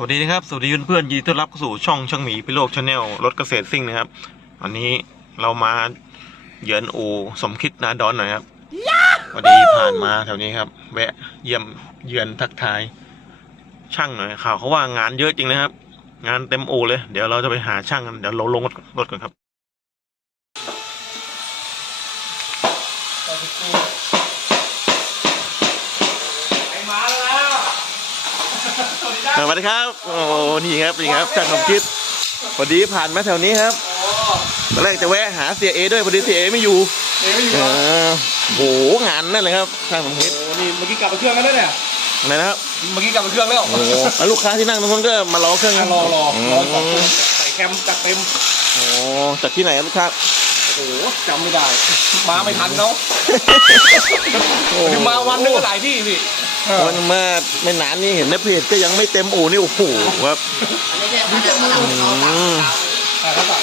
วัสดีนะครับ สวัสดีเพื่อนๆยินดีต้อนรับเข้าสู่ช่องช่างหมีพิโลกชาแนลรถเกษตรซิ่งนะครับ วันนี้เรามาเยือนอูสมคิดนาดอนหน่อยครับพอดีผ่านมาแถวนี้ครับ แวะเยี่ยมเยือนทักทาย ช่างหน่อยข่าวเขาว่างานเยอะจริงนะครับ งานเต็มอูเลย เดี๋ยวเราจะไปหาช่างกันเดี๋ยวเราลงรถรถกันครับ สวัสดีครับสวัสดีครับ โอ้นี่ครับนี่ครับช่างสมคิดพอดีผ่านมาแถวนี้ครับโอ้ตอนแรกจะแวะหาเสียเอด้วยพอดีเสียเอไม่อยู่เดี๋ยวไม่อยู่เอแล้วอโหงานนั่นเลยครับช่างสมคิดโอ้นี่เมื่อกี้กลับไปเครื่องกันแล้วเนี่ยอะไรนะครับเมื่อกี้กลับไปเครื่องแล้วโอ้โหแล้วลูกค้าที่นั่งตรงนั้นก็มารอเครื่องอะรอรออืรอมใส่แคมจัดเต็มโอ้จากที่ไหนครับลูกค้าโอ้โหจำไม่ได้ มาไม่ทันเนาะถึงมาวันหนึงก็หลายที่พี่เออวันเมื่อไม่นานนี้เห็นในเพจก็ยังไม่เต็มอู่นี่โอ้โหครับอืมอะครับอะ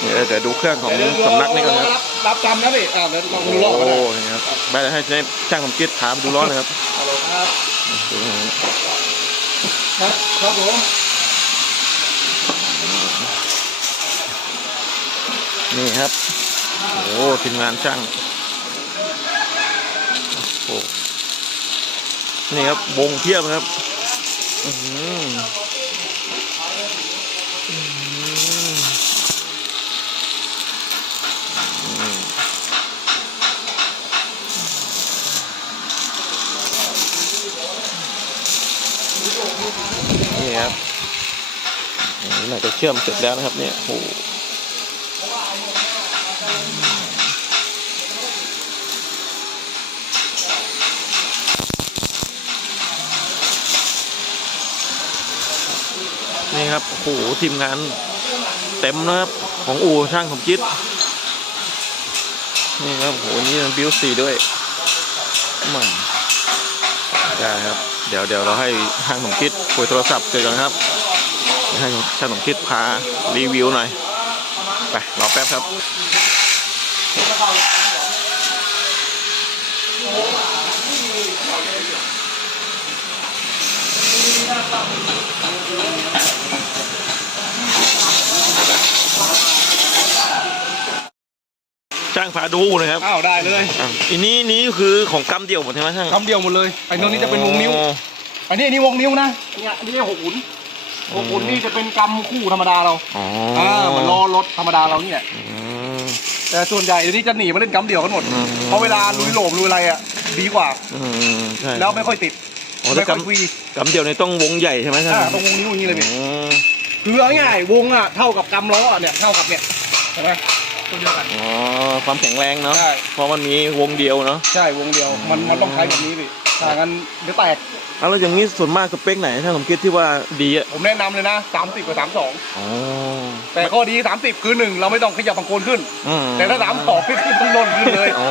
เดี๋ยวเดี๋ยวดูเครื่องของเดี๋ยวเดี๋ยวสำนักนี้ก่อนรครับรับรับจำนะพี่อ่าเดี๋ยวลองดูรอบกันโอ้นะนี่ครับไปเดี๋ยวให้ช่างสมคิดถามดูร้อนนะครับฮัลโหลครับดูนะครับครับผม นี่ครับ โอ้ทีมงานช่างโอ้นี่ครับวงเทียบครับนี่ครับนี่น่าจะเชื่อมเสร็จแล้วนะครับเนี่ยโอ้ นี่ครับโอ้โหทีมงานเต็มนะครับของอู่ช่างสมคิดนี่ครับโหนี่มันบิวสีด้วยมันได้ครับ เดี๋ยวเดี๋ยวเราให้ช่างสมคิดคุยโทรศัพท์เจอกันครับให้ช่างสมคิดพารีวิวหน่อย ไปรอแป๊บครับช่างพาดูนะครับอ้าวได้เลยอะอันนี้นี้คือของกำเดียวหมดใช่ไหมช่างคำเดียวหมดเลยไอ้นนนี้จะเป็นวงนิ้วอ๋ออันนี้อันนี้วงนิ้วนะเนี่ยอันนี้หกหุ่น หกหุ่นนี่จะเป็นกำคู่ธรรมดาเราอ๋ออ่าเหมือนล้อรถธรรมดาเรานี่แหละอืม แต่ส่วนใหญ่เดี๋ยวนี้จะหนีมาเล่นกำเดียวกันหมดอืม เพราะเวลาลุยโหลมลุยอะไรอะดีกว่า อืมใช่แล้วไม่ค่อยติดโอ้ไม่แต่ค่อยกำฟรีกำเดียวในต้องวงใหญ่ใช่ไหมช่างอ่าตรงวงนิ้วอย่างนี้เลยพี่ อืมคือเอาง่ายๆวงอะเท่ากับกำล้ออะเนี่ยเท่ากับเนี่ยเห็นไหมตัวเดียวกันอ๋อความแข็งแรงเนาะใช่เพราะมันมีวงเดียวเนาะ ใช่วงเดียวมันมันต้องใช้แบบนี้พี่ ถ้างั้นเดี๋ยวแตก เอาแล้วอย่างนี้ส่วนมากสเปคไหนช่างสมคิดที่ว่าดีอะผมแนะนำเลยนะ 30กับ32 อ๋อแต่ข้อดี 30 คือหนึ่งเราไม่ต้องขยับบางโคนขึ้น อืมแต่ถ้า32นี่ขึ้นต้องโดนขึ้นเลยอ๋อ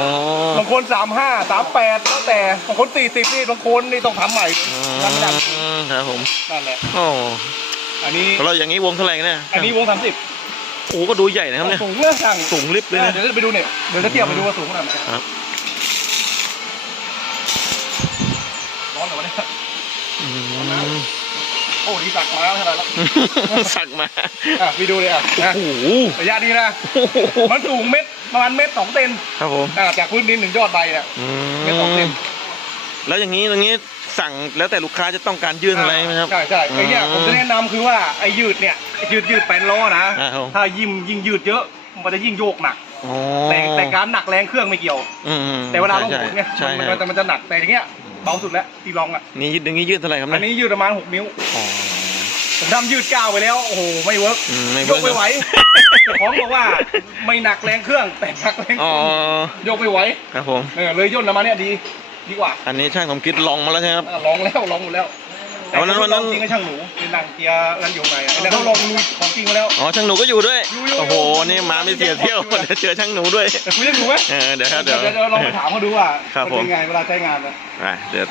บางคนสามห้าสามแปดแล้วแต่บางคนสี่สิบนี่บางคนนี่ต้องทำใหม่เลยอืทำไม่ได้มครับผมนั่นแหละ อ๋ออันนี้ แล้วอย่างนี้วงเท่าไหร่กันเนี่ยอันนี้วงสามสิบโอ้ก็ดูใหญ่นะครับเนี่ยสูงเรื่องสั่งสูงลิฟต์เลยนะ เดี๋ยวจะไปดูเนี่ยเดี๋ยวจะเทียบไปดูว่าสูงขนาดไหนครับ ร้อนเหรอวะเนี่ย อืม โอ้ดีสักมาแล้วขนาดแล้วสักมาอะไปดูเลยอะนะโอ้โหระยะนี้นะมันสูงเม็ดประมาณเม็ดสองเซนครับผมอะจากพื้นดินถึงยอดใบเนี่ยอืเม็ดสองเซมนแล้วอย่างนี้อย่างนี้สั่งแล้วแต่ลูกค้าจะต้องการยื่นอะไรไหมครับใช่ใช่ไอ้เนี่ยผมจะแนะนำคือว่าไอ้ยืดเนี่ยยืดยืดแปนล้อนะอ่าครับถ้ายิ่งยิ่งยืดเยอะมันจะยิ่งโยกหนักอ๋อแต่แต่การหนักแรงเครื่องไม่เกี่ยวอืมแต่เวลาลงใช่หมุนเนี่ยใช่มันใช่มันจะมันจะหนักแต่อย่างเงี้ย เบาสุดแล้วที่ลองอะนี่ยืดอย่างนี้ยืดเท่าไหร่ครับอันเนี่ยนี้ยืดประมาณ6นิ้ว อ๋อ ผมทำยืดก้าวไปแล้ว โอ้โห ไม่เวิร์กอืมไม่ยเวิร์กก ไม่ไหวแต่ของบอกว่าไม่หนักแรงเครื่อง แต่หนักแรงอ๋อยกไม่ไหวครับผม เออเลยย่นออกมาเนี่ยดี ดีกว่าอันนี้ช่างผมคิดลองมาแล้วใช่ไหมครับ อะลองแล้วลองหมดแล้ว แต่วันนั้นวันนั้นลองจริงก็ช่างหนูเป็นนางเกียร์นั่นอยู่ไหนแต่เขาลองลุยของจริงมาแล้ว อ๋อช่างหนูก็อยู่ด้วย อยู่อยู่โอ้โห นี่มาไม่เสียเที่ยวเดี๋ยวเจอช่างหนูด้วยแต่คุยยังหนูไหมเออเดี๋ยวครับเดี๋ยวเดี๋ยวลองไปถามเขาดูว่าครับมันเป็นไงเวลาใช้งานนะไปเดี๋ยว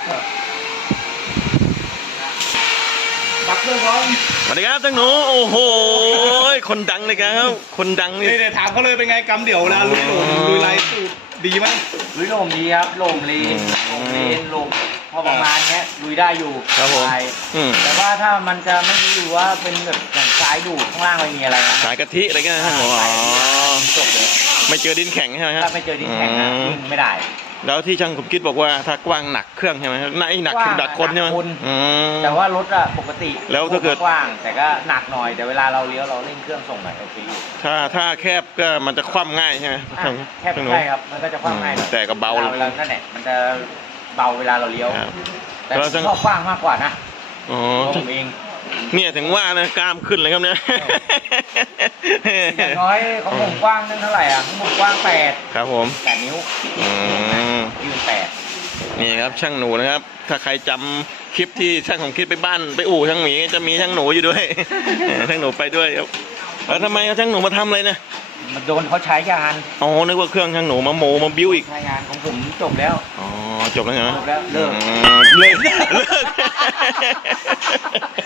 ดักเครื่องร้อนสวัสดีครับจังหนู โอ้โห คนดังเลยครับ คนดังนี่ นี่เดี๋ยวถามเขาเลยเป็นไงกำเดี่ยวแล้วลุยโหลลุยไรสูตรดีไหมลุยโลมดีครับโลมลีนโลมลีนโลมพ อประมาณเนี้ยลุยได้อยู่ครับผมสายอืมแต่ว่าถ้ามันจะไม่รู้อยู่ว่าเป็นแบบอย่างสายดูดข้างล่างไม่มีอะไรนะสายกะทิอะไรเงี้ยฮะอ๋อจบเลยไม่เจอดินแข็งใช่ไหมฮะถ้าไม่เจอดินแข็งนะอืมวิ่งไม่ได้ แล้วที่ช่างผมคิดบอกว่าถ้ากว้างหนักเครื่องใช่ไหมหนักหนักกว้างดักคนใช่ไหมหนักคน อืม แต่ว่ารถอะปกติแล้วถ้าเกิด กว้างแต่ก็หนักหน่อยแต่เวลาเราเลี้ยวเราเร่งเครื่องส่งหน่อยโอเคอยู่ถ้าถ้าแคบก็มันจะคว่ำง่ายใช่ไหมอะแค่ช่างหนูใช่ครับมันก็จะคว่ำง่ายหน่อยแต่ก็เบาเวลาเวลานั่นแหละมันจะ เบาเวลาเราเลี้ยว ครับ แต่แล้วจังชอบกว้างมากกว่านะอ๋อตัวผมเองเนี่ยถึงว่านะกล้ามขึ้นเลยครับเนี่ยอย่างน้อยของผมกว้างนั่นเท่าไหร่อะของผมกว้างแปดครับผมแปดนิ้วอืม ยืนแปดนี่ครับช่างหนูนะครับ ถ้าใครจำคลิปที่ช่างผมคิดไปบ้านไปอู่ช่างหมีจะมีช่างหนูอยู่ด้วยเออช่างหนูไปด้วยครับแล้วทำไมเอาช่างหนูมาทำอะไรนะ มันโดนเขาใช้งานอ๋อนึกว่าเครื่องช่างหนูมาโมมาบิ้วอีก ใช้งานของผมจบแล้ว อ๋อ จบแล้วใช่ไหมจบแล้วเลิก อืมเลิกเลิก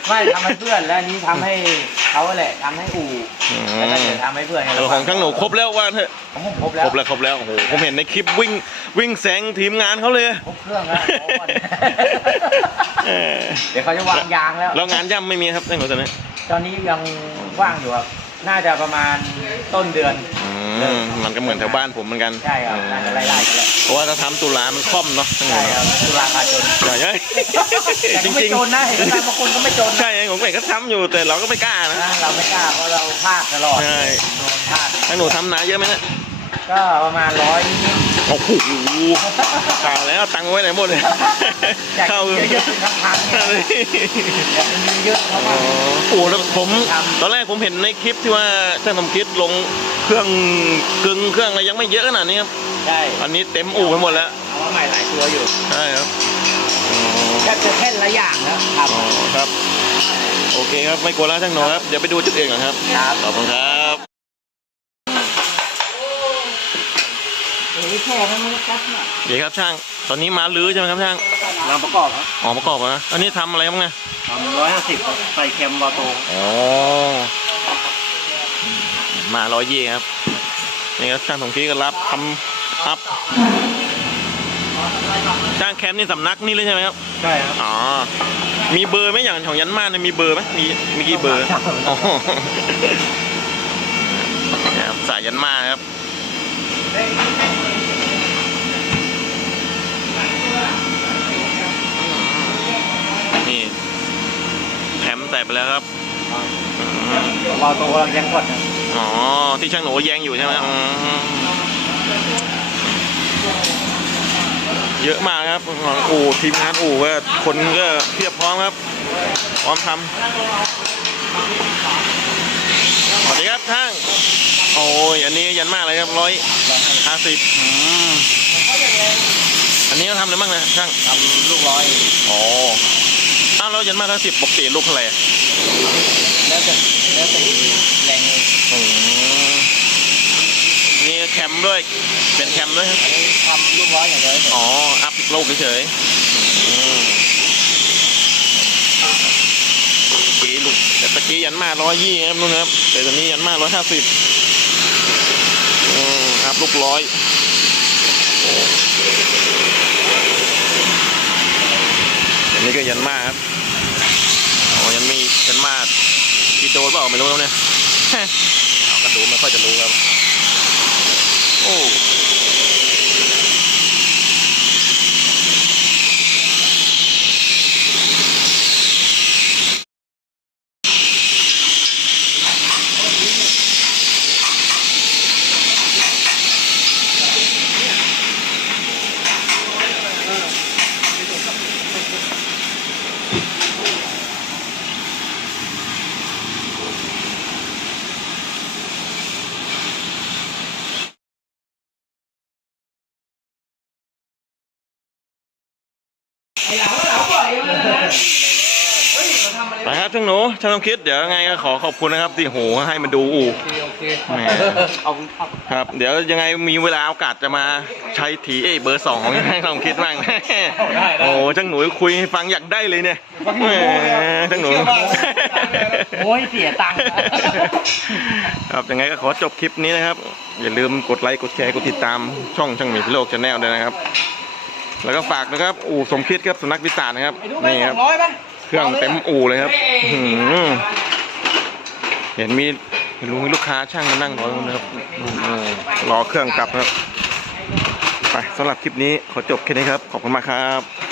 ไม่ทำให้เพื่อนแล้วอันนี้ทำให้เขาแหละทำให้อู่อืม แล้วก็เดี๋ยวทำให้เพื่อนเออของช่างหนูครบแล้วว่าเถอะ ของผมครบแล้วครบแล้วครบแล้วโอ้โหผมเห็นในคลิปวิ่งวิ่งแซงทีมงานเขาเลย ครบเครื่องแล้วโอ้โหเออ เดี๋ยวเขาจะวางยางแล้ว แล้วงานย่ำไม่มีครับช่างหนูตอนนี้ตอนนี้ยังว่างอยู่ครับ น่าจะประมาณต้นเดือน อืมมันก็เหมือนแถวบ้านผมเหมือนกันใช่ครับน่าจะไล่ๆกันแหละเพราะว่าถ้าทำตุลามันคล่อมเนาะช่างหนูใช่ครับตุลาคาจนใช่ใช่แต่จก็ไม่ริงจนนะเห็นไหมบางคนก็ไม่จนๆนะใช่ผมเห็นก็ทำอยู่แต่เราก็ไม่กล้านะนะ เราไม่กล้าเพราะเราพลาดตลอดใช่ โดนพลาดถ้าหนูทำนาเยอะไหมเนี่ยก็ประมาณร้อยนิด โอ้โหข่าวแล้วตังค์ไว้ไหนหมดเลยๆอยากเข้ากินเยอะๆเป็นพันๆเนี่ยอยากกินเยอะๆเพราะอ๋ว่าอโอ้โหแล้วผมตอนแรกผมเห็นในคลิปที่ว่าช่างทำคลิปลงเครื่องกึ่งเครื่องอะไรยังไม่เยอะขนาดนี้ครับใช่อันนี้เต็มอู่ไปหมดแล้วเอามาใหม่หลายตัวอยู่ใช่ครับอ๋อแค่จะแค่ละอย่างแล้วครับอ๋อครับ โอเคครับไม่กลัวแล้วช่างหนูครับเดี๋ยวไปดูจุดอื่นก่อนครับ ครับขอบคุณครับ เอ้ย แค่นั้นมันกัดน่ะดีครับช่าง ตอนนี้มาลื้อใช่ไหมครับช่างงานประกอบครับอ๋อประกอบเหรออันนี้ทำอะไรบ้างเนี่ยทำร้อยห้าสิบใส่เค็มวาโตอ๋อมาร้อยยี่ครับนี่ครับช่างสมคิดก็รับทำอัพช่างแคมป์นี่สำนักนี่เลยใช่ไหมครับใช่ครับอ๋อมีเบอร์ไหมอย่างของยันมาเนี่ยมีเบอร์ไหมมีมีกี่เบอร์อ๋อเนี่ยครับสายยันมาครับ นี่แถม ใส่ไปแล้วครับอืมวาโตกำลังยังกดนะอ๋อ ที่ช่างหนูแยงอยู่ใช่ไหมอืมเยอะมากครับของอู่ทีมงานอู่ก็คนก็เพียบพร้อมครับ พร้อมทำสวัสดีครับช่างโอ้ยอันนี้ยันมากเลยครับร้อยห้าสิบอันนี้เขาทำอะไรบ้างนะช่างทำลูกร้อย อ๋อ อ้าวแล้วยันมาทั้งสิบปกติลูกเท่าไหร่อะแล้วแต่แล้วแต่แรงเลยอืมนี่แคมด้วย เป็นแคมด้วยครับอันนี้ทำลูกร้อยอย่างเดียวเฉยอ๋อ อัพลูกเฉยๆอืมตะกี้ลูกแต่ตะกี้ยันมาร้อยยี่ครับนู่นครับ แต่ตอนนี้ยันมาร้อยห้าสิบอืมอัพลูกร้อยโอ้อั นนี้ก็ยันมาครับอ๋อยันมียันมากิโดนเปล่าไม่รู้แล้วเนี่ยเอาก็ดูไม่ค่อยจะรู้ครับ ช่างหนูช่างต้องคิดเดี๋ยวยังไงก็ขอขอบคุณนะครับที่โหให้มาดูอู่ โอเคแหม เอาคุณครับ ครับ เดี๋ยวยังไงมีเวลาโอกาสจะมาใช้ถีเอยเบอร์สองของช่างต้องคิดบ้างได้ได้โอ้ช่างหนูคุยให้ฟังอยากได้เลยเนี่ยแหมช่างหนู โอ้ยเสียตังค์นะ ครับยังไงก็ขอจบคลิปนี้นะครับ อย่าลืมกดไลค์กดแชร์กดติดตามช่องช่างหมีพิโลกชาแนลด้วยนะครับ แล้วก็ฝากนะครับอู่สมคิดครับสำนักวิสานนะครับไอ้ดูไปนี่สคอรับงร้อยไหม เครื่องเต็มอู่เลยครับอื้อหือเห็นมีลุงลูกค้าช่างมานั่งรออยู่นะครับอืมรอเครื่องกลับนะครับ ไปสำหรับคลิปนี้ขอจบแค่นี้ครับ ขอบคุณมากครับ